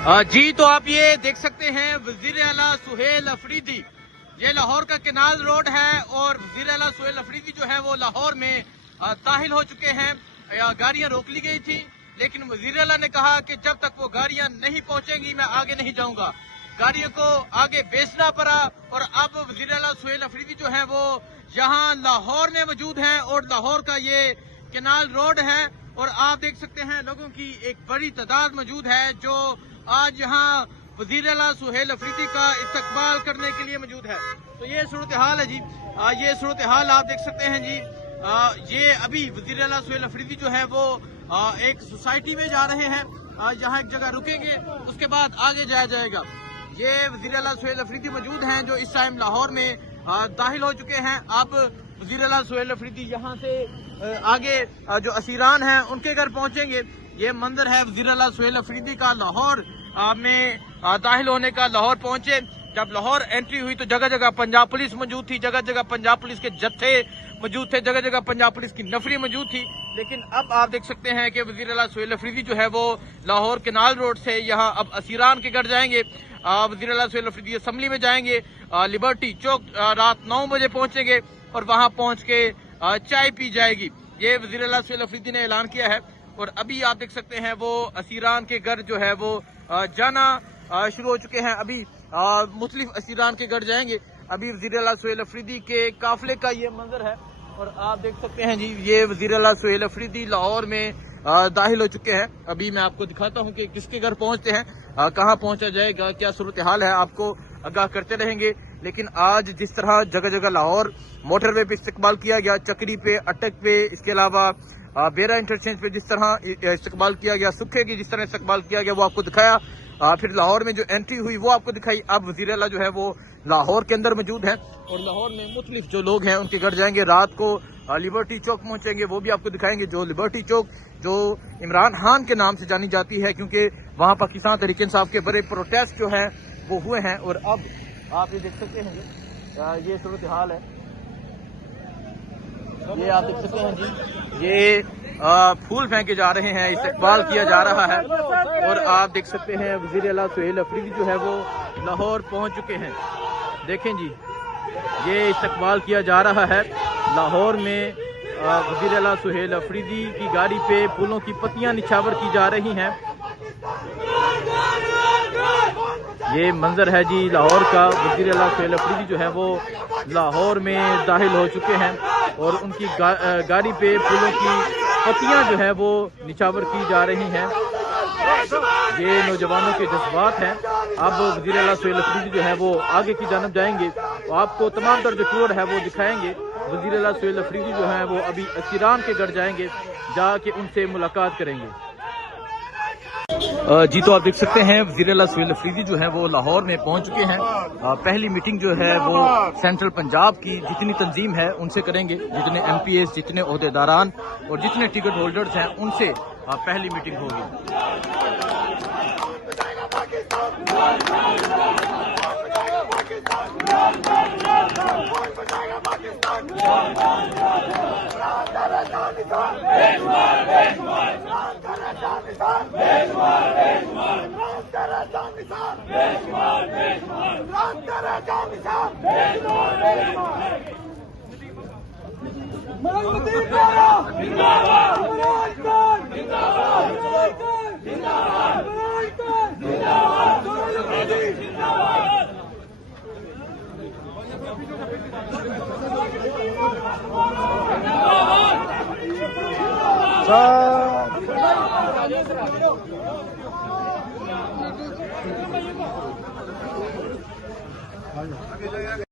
जी, तो आप ये देख सकते हैं वजीर आला सुहेल अफरीदी, ये लाहौर का केनाल रोड है और वजीर आला सुहेल अफरीदी जो है वो लाहौर में दाखिल हो चुके हैं। गाड़ियां रोक ली गई थी, लेकिन वजीर आला ने कहा कि जब तक वो गाड़ियां नहीं पहुंचेंगी मैं आगे नहीं जाऊंगा। गाड़ियों को आगे बेचना पड़ा और अब वजीर आला सुहेल अफरीदी जो है वो यहाँ लाहौर में मौजूद हैं और लाहौर का ये केनाल रोड है और आप देख सकते हैं लोगों की एक बड़ी तादाद मौजूद है जो आज यहाँ वजीर आला सुहेल अफरीदी का इस्तकबाल करने के लिए मौजूद है। तो ये सूरत हाल है जी, ये सूरत हाल आप देख सकते हैं जी। ये अभी वजीर आला सुहेल अफरीदी जो है वो एक सोसाइटी में जा रहे हैं, यहाँ एक जगह रुकेंगे, उसके बाद आगे जाया जाएगा। ये वजीर आला सुहेल अफरीदी मौजूद हैं जो इस टाइम लाहौर में दाखिल हो चुके हैं। अब वजीर आला सुहेल अफरीदी यहाँ से आगे जो असीरान हैं उनके घर पहुंचेंगे। ये मंजर है वजीर आला सुहेल अफरीदी का लाहौर में दाखिल होने का। लाहौर पहुंचे, जब लाहौर एंट्री हुई तो जगह जगह पंजाब पुलिस मौजूद थी, जगह जगह पंजाब पुलिस के जत्थे मौजूद थे, जगह जगह पंजाब पुलिस की नफरी मौजूद थी। लेकिन अब आप देख सकते हैं कि वजीर आला सुहेल अफरीदी जो है वो लाहौर केनाल रोड से यहाँ अब असीरान के घर जाएंगे। वजीर आला सुहेल अफरीदी असम्बली में जाएंगे, लिबर्टी चौक रात 9 बजे पहुंचेंगे और वहां पहुंच के चाय पी जाएगी। ये वजीर आला सुहेल अफरीदी ने ऐलान किया है और अभी आप देख सकते हैं वो असीरान के घर जो है वो जाना शुरू हो चुके हैं। अभी मुख्तलिफ असीरान के घर जाएंगे। अभी वजीर आला सुहेल अफरीदी के काफिले का ये मंजर है और आप देख सकते हैं जी, ये वजीर आला सुहेल अफरीदी लाहौर में दाखिल हो चुके हैं। अभी मैं आपको दिखाता हूं कि किसके घर पहुंचते हैं, कहां पहुंचा जाएगा, क्या सूरत हाल है, आपको आगाह करते रहेंगे। लेकिन आज जिस तरह जगह जगह लाहौर मोटरवे पे इस्तकबाल किया गया, चक्री पे, अटक पे, इसके अलावा बेरा इंटरचेंज पे जिस तरह इस्तकबाल किया गया, सुखे की जिस तरह इस्तकबाल किया गया वो आपको दिखाया। फिर लाहौर में जो एंट्री हुई वो आपको दिखाई। अब वजीर आला जो है वो लाहौर के अंदर मौजूद है और लाहौर में मुख्तलिफ जो लोग हैं उनके घर जाएंगे। रात को लिबर्टी चौक पहुंचेंगे, वो भी आपको दिखाएंगे। जो लिबर्टी चौक जो इमरान खान के नाम से जानी जाती है, क्योंकि वहाँ पाकिस्तान तहरीक इंसाफ के बड़े प्रोटेस्ट जो हैं वो हुए हैं। और अब आप ये देख सकते हैं ये सूरत हाल है, ये आप देख सकते हैं जी, ये फूल फेंके जा रहे हैं, इस्तकबाल किया जा रहा है और आप देख सकते हैं वजीर आला सुहेल अफरीदी जो है वो लाहौर पहुंच चुके हैं। देखें जी, ये इस्तकबाल किया जा रहा है लाहौर में। वजीर आला सुहेल अफरीदी की गाड़ी पे फूलों की पत्तियां निछावर की जा रही हैं। ये मंजर है जी लाहौर का। वजीर आला सुहेल अफरीदी जो है वो लाहौर में दाखिल हो चुके हैं और उनकी गाड़ी पे फूलों की पत्तियां जो है वो निछावर की जा रही हैं। ये नौजवानों के जज्बात हैं। अब वजीर आला सुहेल अफरीदी जो है वो आगे की जानब जाएंगे, तो आपको तमाम तर जो टूर है वो दिखाएंगे। वजीर आला सुहेल अफरीदी जो है वो अभी असीरान के घर जाएंगे, जाके उनसे मुलाकात करेंगे। जी, तो आप देख सकते हैं वजीर आला सुहेल अफरीदी जो है वो लाहौर में पहुंच चुके हैं। पहली मीटिंग जो है वो सेंट्रल पंजाब की जितनी तंजीम है उनसे करेंगे, जितने MPs, जितने ओहदेदारान और जितने टिकट होल्डर्स हैं उनसे पहली मीटिंग होगी।